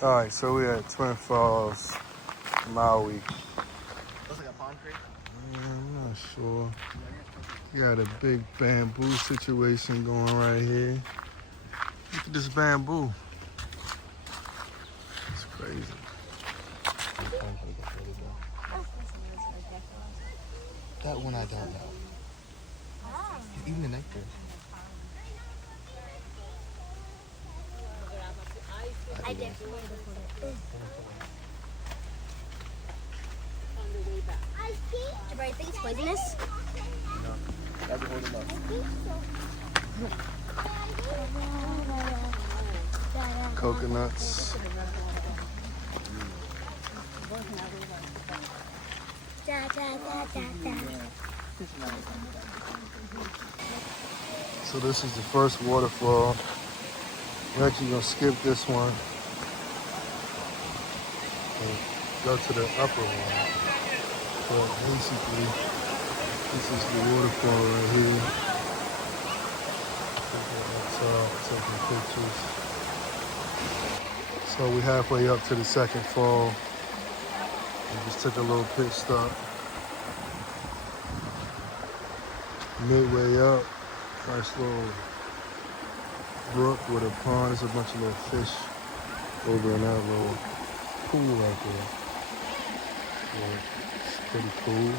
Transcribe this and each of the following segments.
All right, so we're at Twin Falls, Maui. Looks like a palm tree. I'm not sure. We got a big bamboo situation going right here. Look at this bamboo. It's crazy. That one I don't know. Even the nectar. I definitely would have put it. I think it's poisonous. No. That's holding up. Coconuts. So this is the first waterfall. We're actually gonna skip this one and go to the upper one. But basically, this is the waterfall right here. Taking pictures. So we're halfway up to the second fall. We just took a little pit stop. Midway up, nice little brook with a pond. There's a bunch of little fish over in that little pool right there. Yeah, it's pretty cool.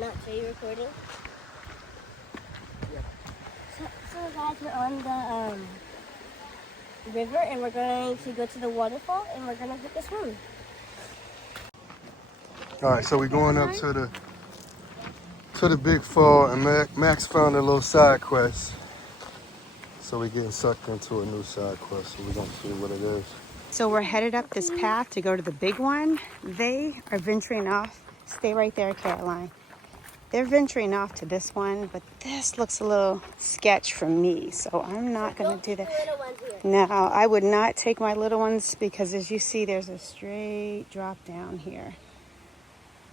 Not show you recording? Yeah. So guys, we're on the river and we're going to go to the waterfall and we're going to take a swim. All right, so we're going up to the big fall, and Max found a little side quest. So we're getting sucked into a new side quest, so we're gonna see what it is. So we're headed up this path to go to the big one. They are venturing off. Stay right there, Caroline. They're venturing off to this one, but this looks a little sketch for me, so I'm not going to do that. No, I would not take my little ones because as you see, there's a straight drop down here.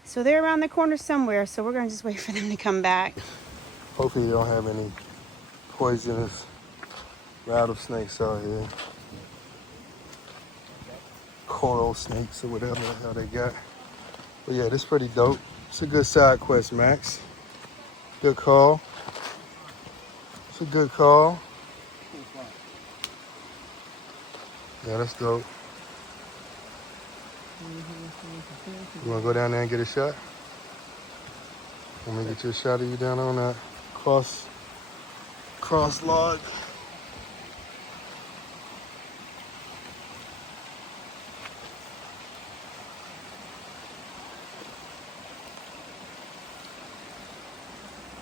So they're around the corner somewhere, so we're going to just wait for them to come back. Hopefully you don't have any poisonous rattlesnakes out here. Coral snakes or whatever the hell they got. But yeah, this is pretty dope. It's a good side quest, Max. Good call. It's a good call. Yeah, that's dope. You wanna go down there and get a shot? Let me get you a shot of you down on that cross log.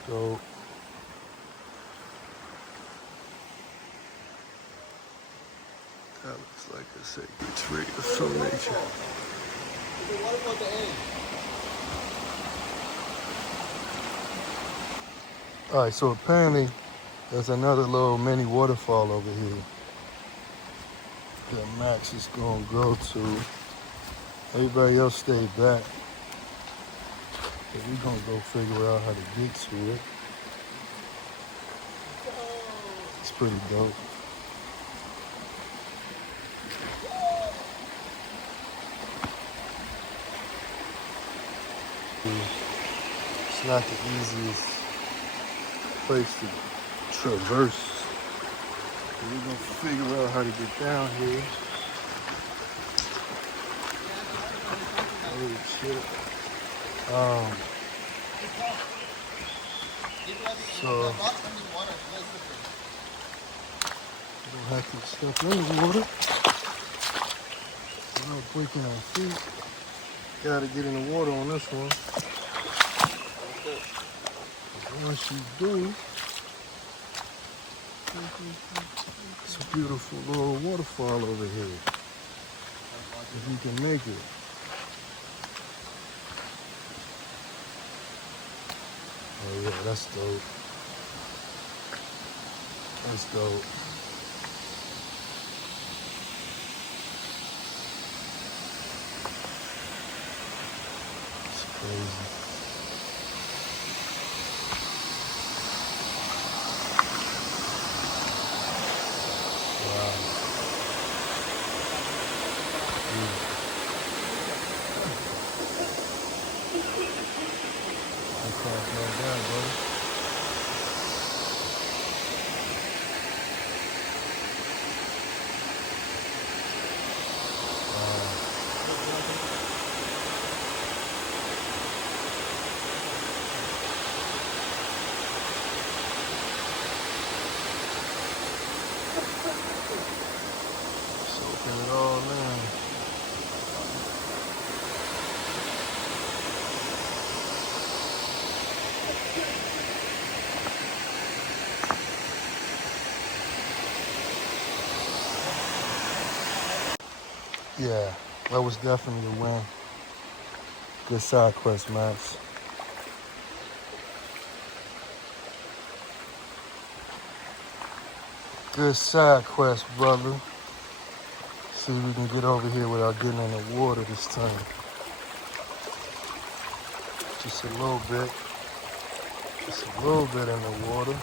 Dope. That looks like a sacred tree of some nature. All right, so apparently there's another little mini waterfall over here that Max is gonna go to. Everybody else stay back. But we're gonna go figure out how to get to it. It's pretty dope. It's not the easiest place to traverse. We're gonna figure out how to get down here. Holy shit. So we'll have to step in the water without breaking our feet. Gotta get in the water on this one. Once you do, It's a beautiful little waterfall over here. If you can make it. Oh yeah, that's dope. That's dope. It's crazy. Wow. That's not bad, bro. Soaking it all in. Yeah, that was definitely a win. Good side quest, Max. Good side quest, brother. See if we can get over here without getting in the water this time. Just a little bit. Just a little bit in the water.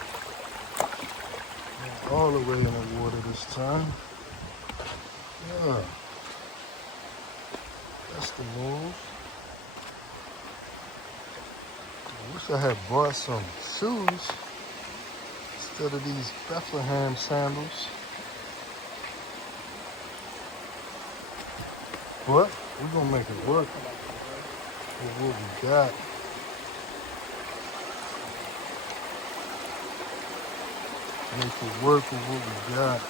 Not all the way in the water this time. Yeah. That's the move. I wish I had bought some shoes instead of these Bethlehem sandals. But we're gonna make it work with what we got. Make it work with what we got.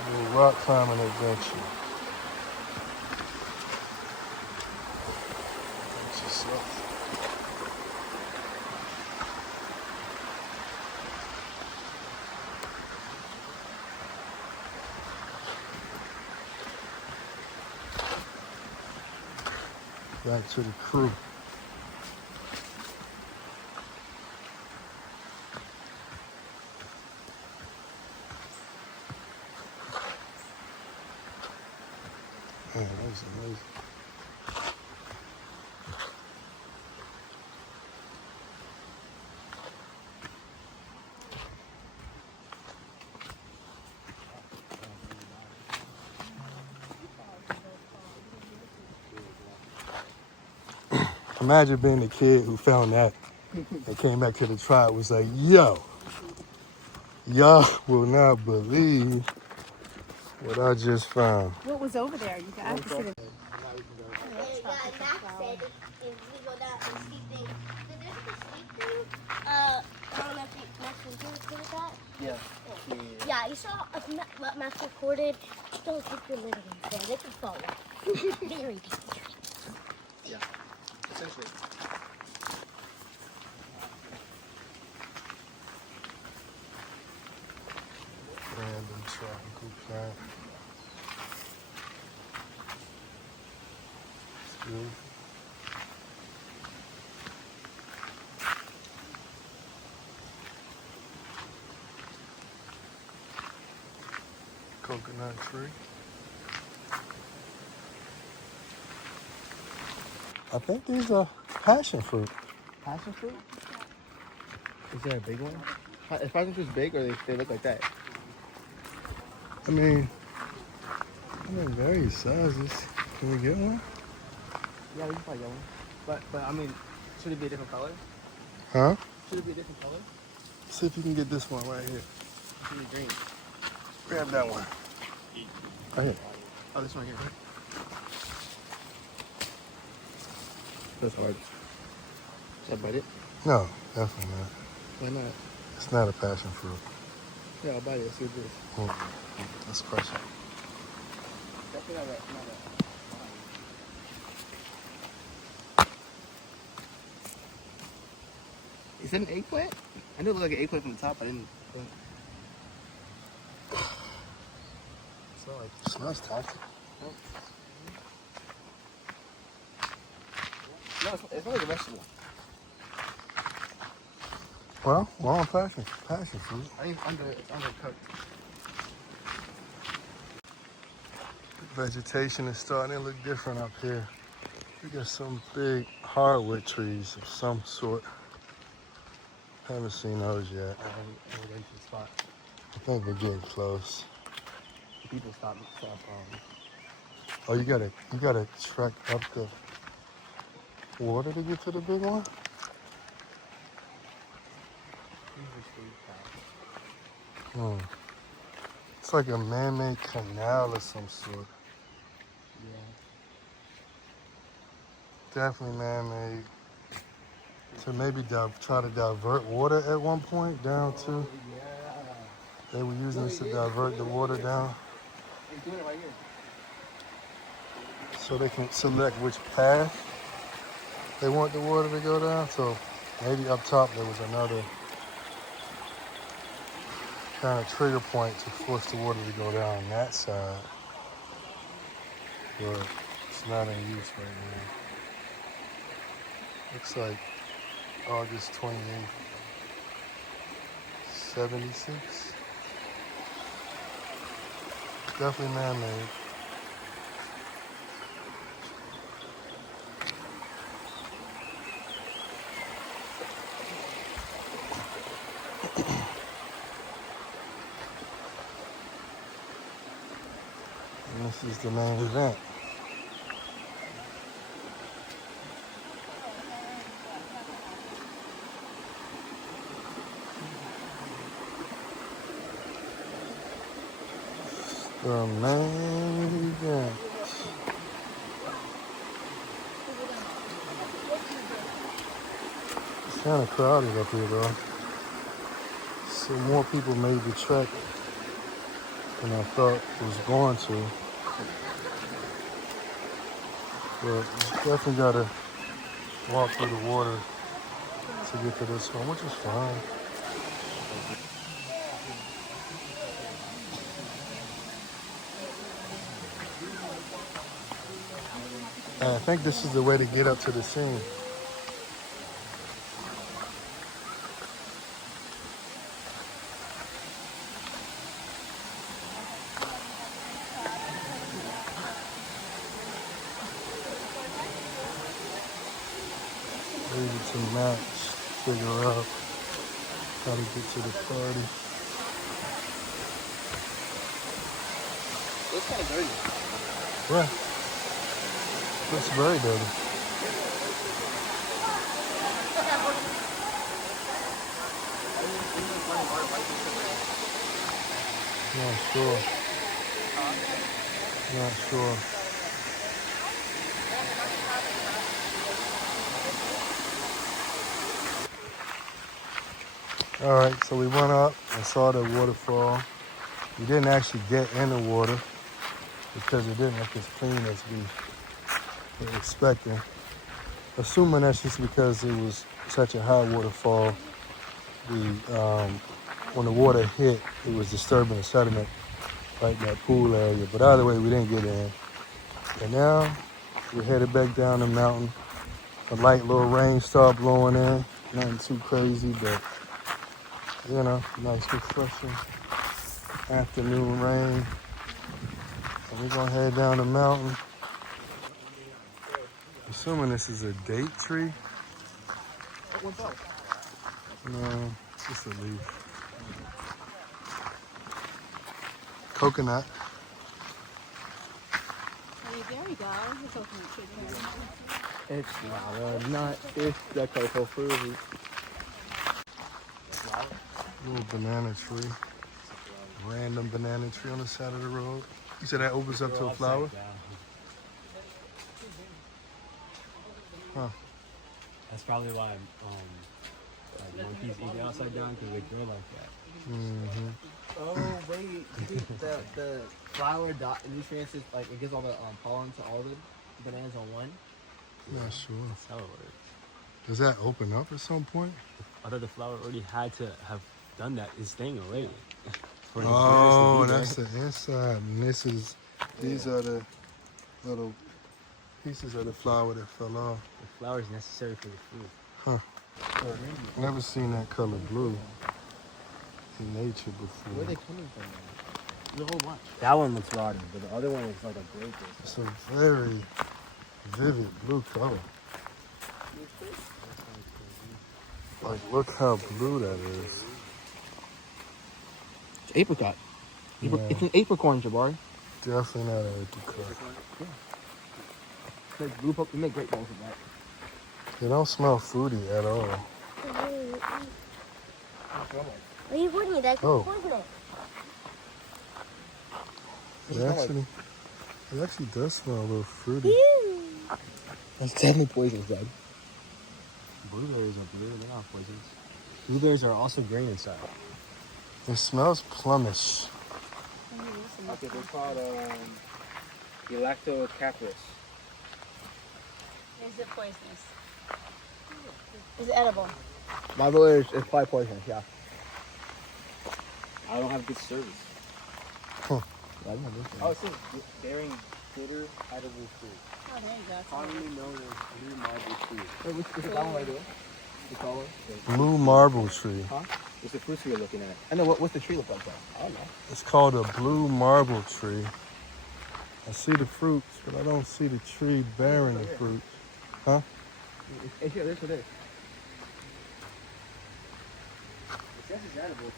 A little rock climbing adventure. That's what's up. Back to the crew. Man, that was amazing. Imagine being the kid who found that and came back to the tribe was like, yo, y'all will not believe what I just found. What was over there? You guys have to see Max said if we go down and see things. So there's like a steep thing. I don't know if you, Max, did you record that? Yeah. Yeah, you saw what Max recorded. Don't take your little ones there. They can fall off. Very dangerous. Yeah. Essentially. Random tropical plant. It's beautiful. Coconut tree. I think these are passion fruit. Passion fruit? Is there a big one? Is passion fruit big or they look like that? I mean, various sizes. Can we get one? Yeah, we can probably get one. But I mean, should it be a different color? Huh? Should it be a different color? See if you can get this one right here. It should be green. Grab that one. Right here. Oh, this one here, right? That's hard. Should I bite it? No, definitely not. Why not? It's not a passion fruit. Yeah, I'll bite it. Let's see what it is. Let's crush it. Definitely not that. Is that an eggplant? I knew it looked like an eggplant from the top. I didn't think. It smells toxic. No, it's not like a vegetable. Well, passion fruit. I think it's undercooked. Vegetation is starting to look different up here. We got some big hardwood trees of some sort. Haven't seen those yet. We're getting to the spot. I think we're getting close. People stop. Oh, you gotta trek up the water to get to the big one? It's like a man-made canal of some sort. Yeah. Definitely man-made. To maybe try to divert water at one point down to. Yeah. They were using this to divert the water down. He's doing it right here. So they can select which path they want the water to go down. So maybe up top there was another kind of trigger point to force the water to go down that side. But it's not in use right now. Looks like August 28th, 76. Definitely man-made. And this is the main event. The main event. It's kind of crowded up here though. So more people made the trek than I thought it was going to. But you definitely gotta walk through the water to get to this one, which is fine. And I think this is the way to get up to the scene. Maybe to match, figure out how to get to the party. Looks kind of dirty. Yeah. Looks very dirty. Not sure. Not sure. All right, so we went up and saw the waterfall. We didn't actually get in the water because it didn't look as clean as we were expecting. Assuming that's just because it was such a high waterfall. When the water hit, it was disturbing the sediment right in that pool area. But either way, we didn't get in. And now we're headed back down the mountain. A light little rain started blowing in. Nothing too crazy, but you know, nice refreshing afternoon rain. And we're gonna head down the mountain. Assuming this is a date tree. No, it's just a leaf. Coconut. There we go. The coconut tree. It's not a nut. It's the cocoa fruit. Little banana tree. Random banana tree on the side of the road. You said that opens up to a flower? Huh. That's probably why monkeys eat outside down, because they grow like that. Mm-hmm. Oh wait, dude, the flower nutrients is like it gives all the pollen to all the bananas on one. Not sure. That's how it works. Does that open up at some point? I thought the flower already had to have done that, his thing already. For the Oh, berries to that's the inside. And these are the little pieces of the flower that fell off. The flower is necessary for the fruit. Huh. Never seen that color blue in nature before. Where are they coming from? The whole bunch. That one looks rotten, but the other one looks like a grape. It's a very vivid blue color. Like, look how blue that is. It's apricot. Yeah. It's an apricorn, Jabari. Definitely not an apricot. We make great balls with that. They don't smell fruity at all. What are you pointing at? That's Oh. poison It actually does smell a little fruity. That's definitely poisonous, Dad. Blueberries are blue, they're not poisonous. Blueberries are also green inside. It smells plummish. Okay, they're called Galactocapris. Is it poisonous? Is it edible? My vote is probably poisonous, yeah. I don't have good service. Huh. I don't know this Oh, it says bearing bitter edible fruit. Oh, there you go. Commonly known as blue marble tree. Wait, what's that one right there? The color? Blue marble tree. What's the fruits you're looking at? I know, what's the tree look like, though? I don't know. It's called a blue marble tree. I see the fruits, but I don't see the tree bearing the fruits. Huh? It's here, this or this. It says it's edible.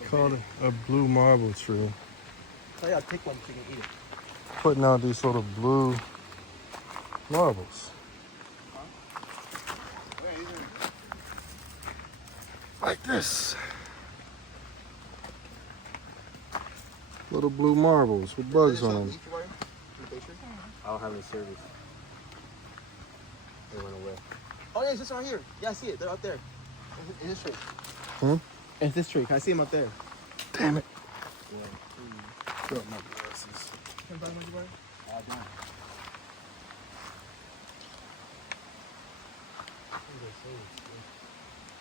It's called a blue marble tree. So yeah, take one so you can eat it. Putting out these sort of blue marbles. Like this. Little blue marbles with bugs on them. I don't have any service. They went away. Oh yeah, it's this right here. Yeah, I see it. They're up there. In this tree. Hmm? It's this tree. Can I see them up there? Damn it. Can I buy my Jabari?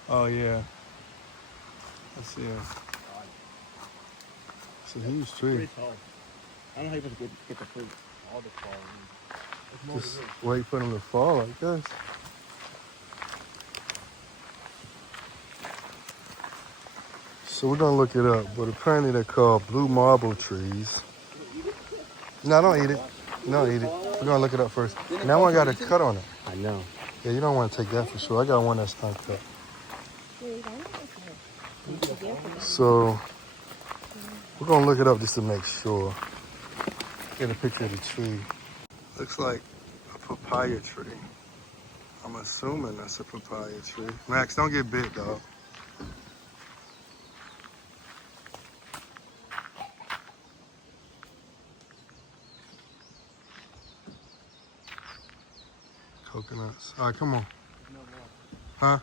Oh yeah. I see it. It's a huge tree. Pretty tall. I don't know how you're supposed to get the fruit. All the flowers. Just wait for them to fall like this. So we're gonna look it up, but apparently they're called blue marble trees. No, don't eat it. No, eat it. We're gonna look it up first. And that one got a cut on it. I know. Yeah, you don't want to take that for sure. I got one that's not cut. So we're gonna look it up just to make sure. Get a picture of the tree. Looks like a papaya tree. I'm assuming that's a papaya tree. Max, don't get bit, dog. Coconuts. All right, come on. Huh?